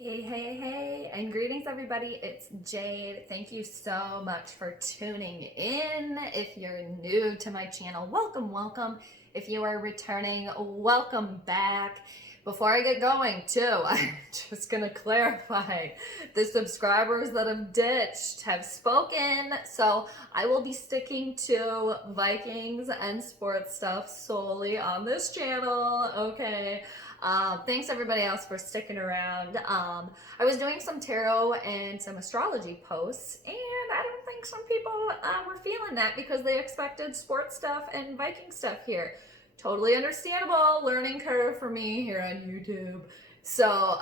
Hey, and greetings everybody. It's Jade. Thank you so much for tuning in. If you're new to my channel, welcome. If you are returning, welcome back. Before I get going, too, I'm just gonna clarify the subscribers that have ditched have spoken, so I will be sticking to Vikings and sports stuff solely on this channel, okay? Thanks everybody else for sticking around. I was doing some tarot and some astrology posts, and I don't think some people were feeling that because they expected sports stuff and Viking stuff here. Totally understandable learning curve for me here on YouTube. So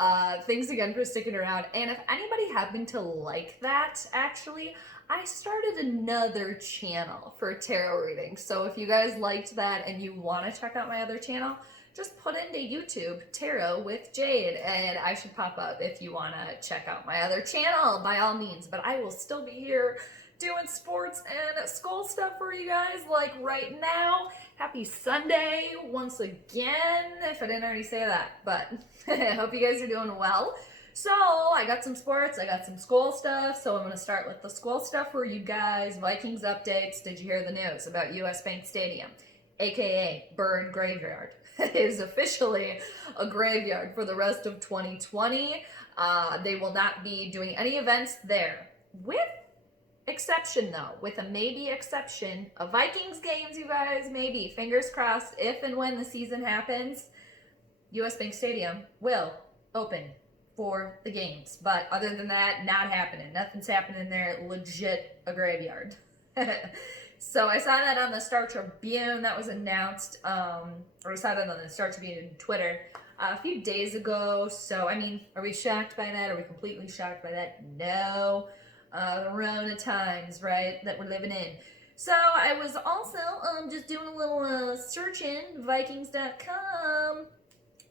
thanks again for sticking around. And if anybody happened to like that, actually, I started another channel for tarot readings. So if you guys liked that and you want to check out my other channel, just put into YouTube Tarot with Jade and I should pop up if you want to check out my other channel by all means. But I will still be here doing sports and Skol stuff for you guys like right now. Happy Sunday once again, if I didn't already say that, but I hope you guys are doing well. So I got some sports, I got some Skol stuff, so I'm going to start with the Skol stuff for you guys. Vikings updates. Did you hear the news about US Bank Stadium, aka Bird Graveyard? Is officially a graveyard for the rest of 2020. They will not be doing any events there, with exception though, with a maybe exception of Vikings games, you guys, maybe, fingers crossed, if and when the season happens, US Bank Stadium will open for the games. But other than that, not happening. Nothing's happening there. Legit a graveyard. So I saw that on the Star Tribune. That was announced, or I saw that on the Star Tribune Twitter a few days ago. So, I mean, are we shocked by that? Are we completely shocked by that? No. The Rona times, right, that we're living in. So I was also just doing a little searching, Vikings.com,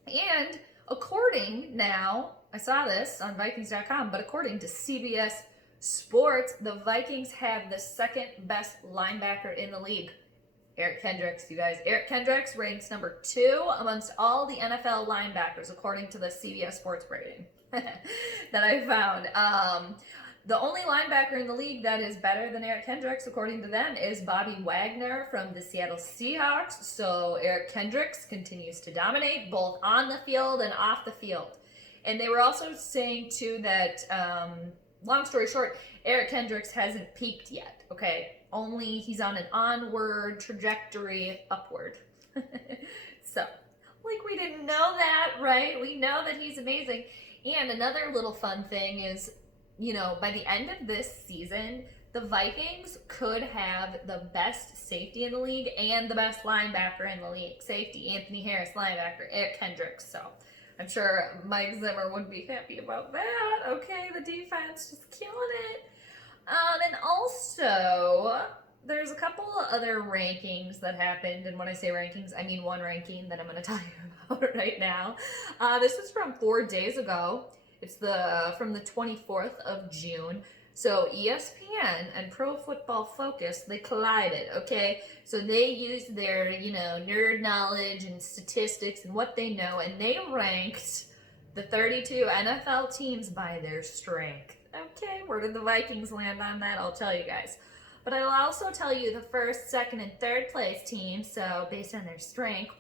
and according now, I saw this on Vikings.com, but according to CBS Sports, the Vikings have the second best linebacker in the league. Erik Kendricks, you guys. Erik Kendricks ranks number 2 amongst all the NFL linebackers, according to the CBS Sports rating that I found. The only linebacker in the league that is better than Erik Kendricks, according to them, is Bobby Wagner from the Seattle Seahawks. So Erik Kendricks continues to dominate both on the field and off the field. And they were also saying, too, that... long story short, Erik Kendricks hasn't peaked yet, okay? Only he's on an onward trajectory upward. So, like we didn't know that, right? We know that he's amazing. And another little fun thing is, you know, by the end of this season, the Vikings could have the best safety in the league and the best linebacker in the league. Safety, Anthony Harris, linebacker, Erik Kendricks, so... I'm sure Mike Zimmer wouldn't be happy about that. Okay, the defense just killing it. And also, there's a couple of other rankings that happened. And when I say rankings, I mean one ranking that I'm going to tell you about right now. This was from 4 days ago. It's from the 24th of June. So ESPN and Pro Football Focus, they collided, okay? So they used their, nerd knowledge and statistics and what they know, and they ranked the 32 NFL teams by their strength. Okay, where did the Vikings land on that? I'll tell you guys. But I'll also tell you the first, second, and third place teams, so based on their strength.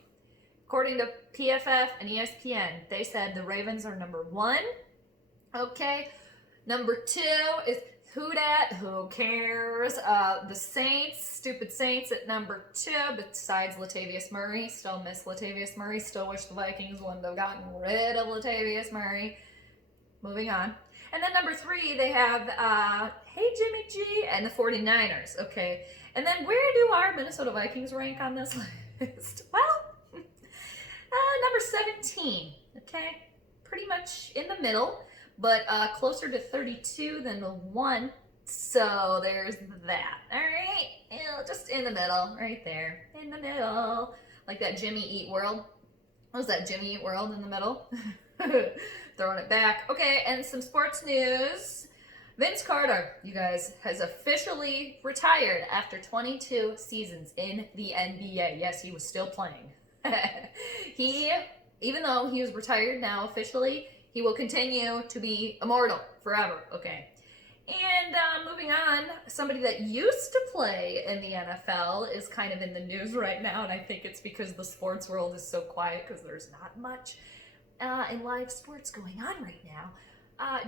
According to PFF and ESPN, they said the Ravens are number 1, okay? Number 2 is who dat? Who cares? The Saints, stupid Saints at number 2, besides Latavius Murray. Still miss Latavius Murray. Still wish the Vikings wouldn't have gotten rid of Latavius Murray. Moving on. And then number 3, they have, hey Jimmy G, and the 49ers. Okay. And then where do our Minnesota Vikings rank on this list? Well, number 17. Okay. Pretty much in the middle. But closer to 32 than the 1, so there's that, all right? Just in the middle, right there, in the middle, like that Jimmy Eat World. What was that, Jimmy Eat World in the middle? Throwing it back. Okay, and some sports news. Vince Carter, you guys, has officially retired after 22 seasons in the NBA. Yes, he was still playing. Even though he was retired now officially, He will continue to be immortal forever, okay? And moving on, somebody that used to play in the NFL is kind of in the news right now, and I think it's because the sports world is so quiet because there's not much in live sports going on right now.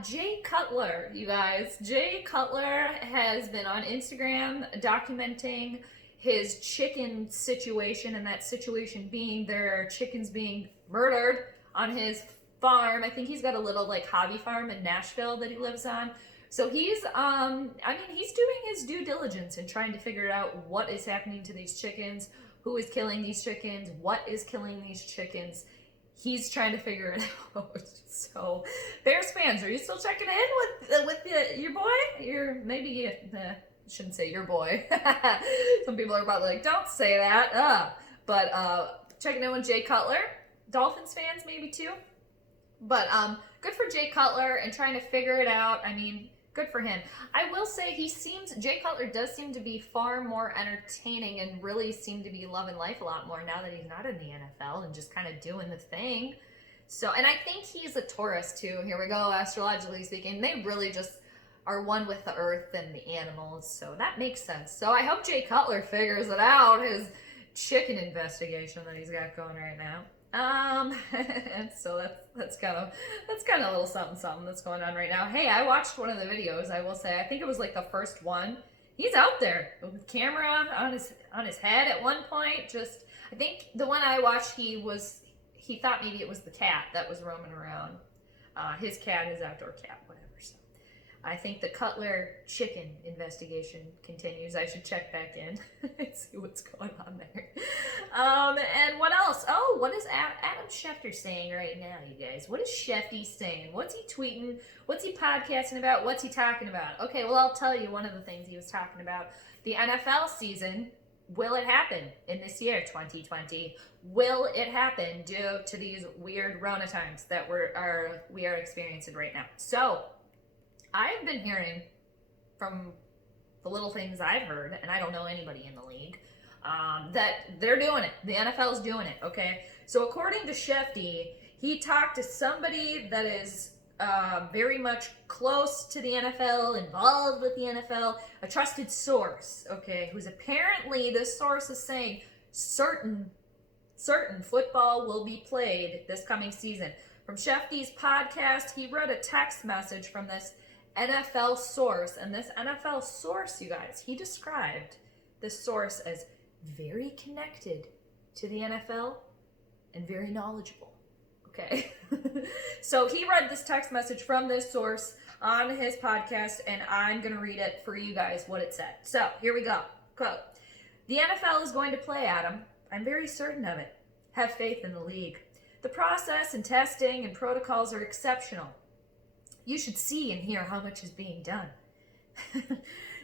Jade Cutler, you guys. Jade Cutler has been on Instagram documenting his chicken situation, and that situation being there are chickens being murdered on his farm. I think he's got a little like hobby farm in Nashville that he lives on. So he's he's doing his due diligence and trying to figure out what is happening to these chickens, who is killing these chickens, what is killing these chickens. He's trying to figure it out. So, Bears fans, are you still checking in with your boy? Shouldn't say your boy. Some people are probably like, don't say that. But checking in with Jay Cutler. Dolphins fans maybe too. But good for Jay Cutler and trying to figure it out. I mean, good for him. I will say Jay Cutler does seem to be far more entertaining and really seem to be loving life a lot more now that he's not in the NFL and just kind of doing the thing. So, and I think he's a Taurus too. Here we go, astrologically speaking. They really just are one with the earth and the animals. So that makes sense. So I hope Jay Cutler figures it out, his chicken investigation that he's got going right now. And so that's kind of a little something that's going on right now. Hey, I watched one of the videos, I will say. I think it was like the first one. He's out there with camera on his head at one point. I think the one I watched, he thought maybe it was the cat that was roaming around. His outdoor cat, whatever. So I think the Cutler chicken investigation continues. I should check back in and see what's going on there. And what else? Oh, what is Adam Schefter saying right now, you guys? What is Shefty saying? What's he tweeting? What's he podcasting about? What's he talking about? Okay, well, I'll tell you one of the things he was talking about. The NFL season, will it happen in this year, 2020? Will it happen due to these weird Rona times that we are experiencing right now? So, I've been hearing from the little things I've heard, and I don't know anybody in the league, that they're doing it. The NFL's doing it, okay? So according to Shefty, he talked to somebody that is very much close to the NFL, involved with the NFL, a trusted source, okay, who's apparently, this source is saying certain football will be played this coming season. From Shefty's podcast, he read a text message from this NFL source, and this NFL source, you guys, he described this source as very connected to the NFL and very knowledgeable, okay? So he read this text message from this source on his podcast, and I'm going to read it for you guys, what it said. So here we go. Quote, "The NFL is going to play, Adam. I'm very certain of it. Have faith in the league. The process and testing and protocols are exceptional. You should see and hear how much is being done.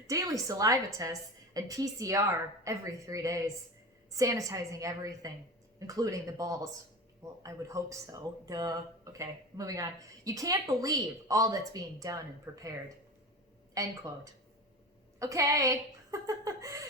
Daily saliva tests and PCR every 3 days. Sanitizing everything, including the balls. Well, I would hope so. Duh. Okay, moving on. You can't believe all that's being done and prepared." End quote. Okay.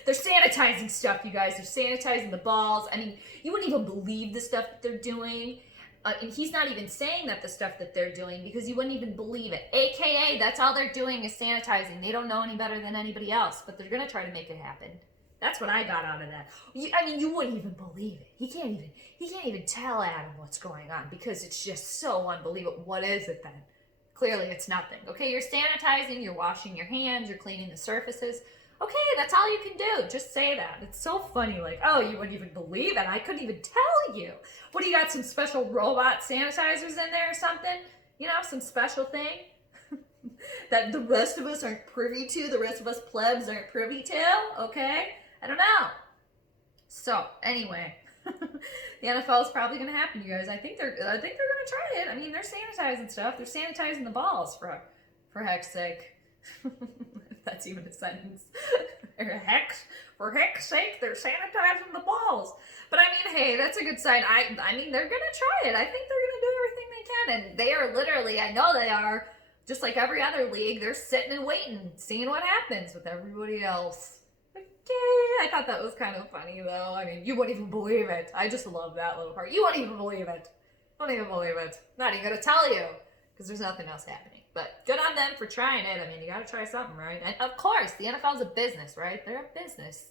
They're sanitizing stuff, you guys. They're sanitizing the balls. I mean, you wouldn't even believe the stuff that they're doing. And he's not even saying that the stuff that they're doing because you wouldn't even believe it. AKA, that's all they're doing is sanitizing. They don't know any better than anybody else, but they're going to try to make it happen. That's what I got out of that. You wouldn't even believe it. He can't even tell Adam what's going on because it's just so unbelievable. What is it then? Clearly it's nothing. Okay, you're sanitizing, you're washing your hands, you're cleaning the surfaces. Okay, that's all you can do. Just say that. It's so funny. Like, oh, you wouldn't even believe it. I couldn't even tell you. What, do you got some special robot sanitizers in there or something? You know, some special thing that the rest of us aren't privy to, the rest of us plebs aren't privy to? Okay? I don't know. So, anyway, the NFL is probably going to happen, you guys. I think they're going to try it. I mean, they're sanitizing stuff. They're sanitizing the balls, for heck's sake. If that's even a sentence. For heck's sake, they're sanitizing the balls. But I mean, hey, that's a good sign. I mean, they're going to try it. I think they're going to do everything they can. And they are literally, I know they are, just like every other league, they're sitting and waiting, seeing what happens with everybody else. Okay, I thought that was kind of funny, though. I mean, you wouldn't even believe it. I just love that little part. You wouldn't even believe it. Don't even believe it. Not even going to tell you. because there's nothing else happening. But good on them for trying it. I mean, you got to try something, right? And of course, the NFL is a business, right? They're a business.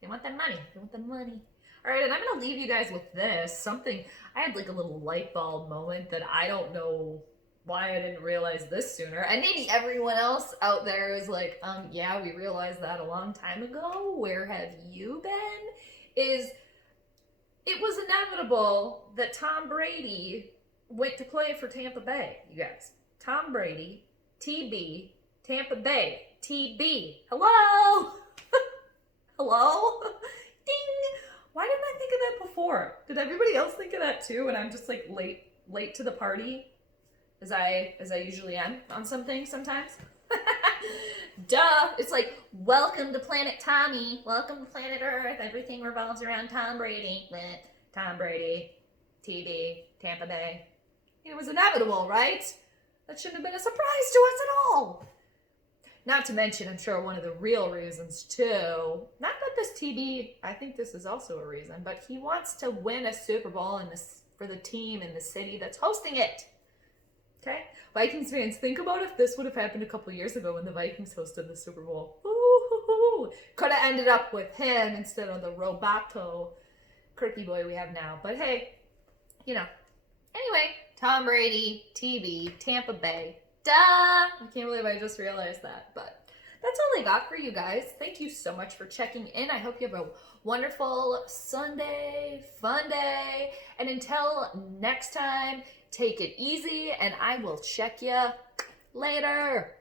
They want that money. They want the money. All right, and I'm going to leave you guys with this. Something, I had like a little light bulb moment that I don't know why I didn't realize this sooner. And maybe everyone else out there is like, yeah, we realized that a long time ago. Where have you been? Is it was inevitable that Tom Brady went to play for Tampa Bay, you guys. Tom Brady, TB, Tampa Bay, TB. Hello? Hello? Ding! Why didn't I think of that before? Did everybody else think of that too? And I'm just like late to the party, as I usually am on some things sometimes. Duh! It's like, welcome to Planet Tommy. Welcome to Planet Earth. Everything revolves around Tom Brady. Tom Brady, TB, Tampa Bay. It was inevitable, right? That shouldn't have been a surprise to us at all. Not to mention, I'm sure one of the real reasons too, not that this TB, I think this is also a reason, but he wants to win a Super Bowl for the team in the city that's hosting it. Okay? Vikings fans, think about if this would have happened a couple years ago when the Vikings hosted the Super Bowl. Ooh, could have ended up with him instead of the Roboto Kirky boy we have now. But hey, you know. Anyway, Tom Brady, TB, Tampa Bay. Duh! I can't believe I just realized that. But that's all I got for you guys. Thank you so much for checking in. I hope you have a wonderful Sunday, fun day. And until next time, take it easy, and I will check you later.